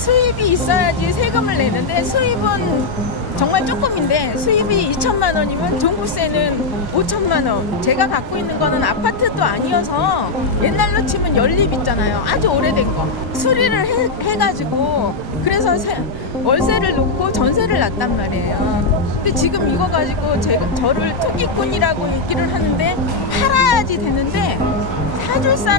수입이 있어야지 세금을 내는데 수입은 정말 조금인데 수입이 2천만 원이면 종부세는 5천만 원. 제가 갖고 있는 거는 아파트도 아니어서 옛날로 치면 연립 있잖아요. 아주 오래된 거. 수리를 해, 해가지고 그래서 세- 월세를 놓고 전세를 놨단 말이에요. 근데 지금 이거 가지고 제, 저를 투기꾼이라고 얘기를 하는데 팔아야지 되는데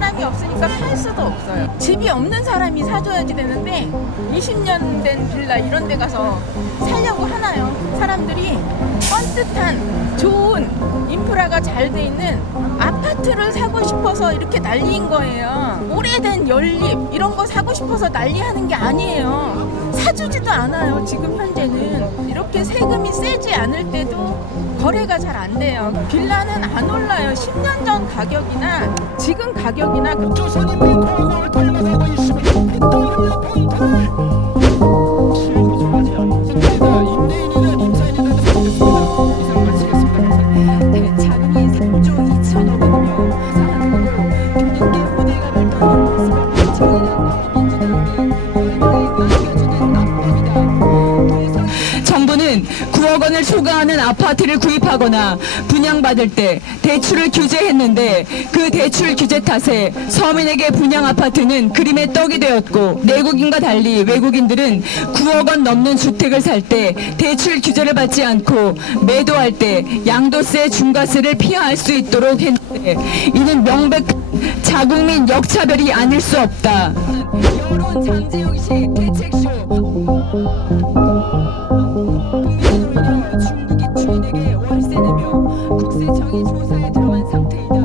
사람이 없으니까 팔 수도 없어요. 집이 없는 사람이 사줘야지 되는데 20년 된 빌라 이런 데 가서 살려고 하나요? 사람들이 뻔뜻한 좋은 인프라가 잘 돼 있는 아파트를 사고 싶어서 이렇게 난리인 거예요. 오래된 연립 이런 거 사고 싶어서 난리하는 게 아니에요. 사주지도 않아요. 지금 현재는 이렇게 세금이 세지 않을 거래가 잘 안 돼요. 빌라는 안 올라요. 10년 전 가격이나 지금 가격이나 공화국을 탈망하고 있으면 pit덩이입니다 정부는 9억 원을 초과하는 아파트를 구입하거나 분양받을 때 대출을 규제했는데 그 대출 규제 탓에 서민에게 분양 아파트는 그림의 떡이 되었고 내국인과 달리 외국인들은 9억 원 넘는 주택을 살 때 대출 규제를 받지 않고 매도할 때 양도세 중과세를 피할 수 있도록 했는데 이는 명백한 자국민 역차별이 아닐 수 없다. 여론 장제영식 대책쇼 국세청이 조사에 들어간 상태이다.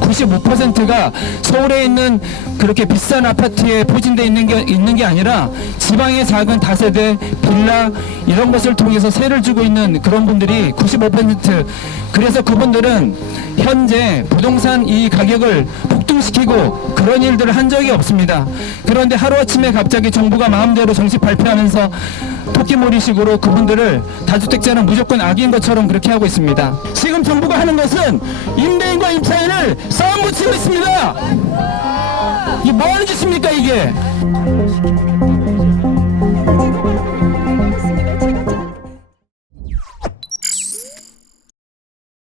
95%가 서울에 있는 그렇게 비싼 아파트에 포진돼 있는 게 있는 게 아니라 지방의 작은 다세대 빌라 이런 것을 통해서 세를 주고 있는 그런 분들이 95% 그래서 그분들은 현재 부동산 이 가격을 폭등시키고 그런 일들을 한 적이 없습니다. 그런데 하루아침에 갑자기 정부가 마음대로 정식 발표하면서 토끼몰이식으로 그분들을 다주택자는 무조건 악인 것처럼 그렇게 하고 있습니다. 지금 정부가 하는 것은 임대인과 임차인을 싸움 붙이고 있습니다. 이게 뭐 하는 짓입니까 이게?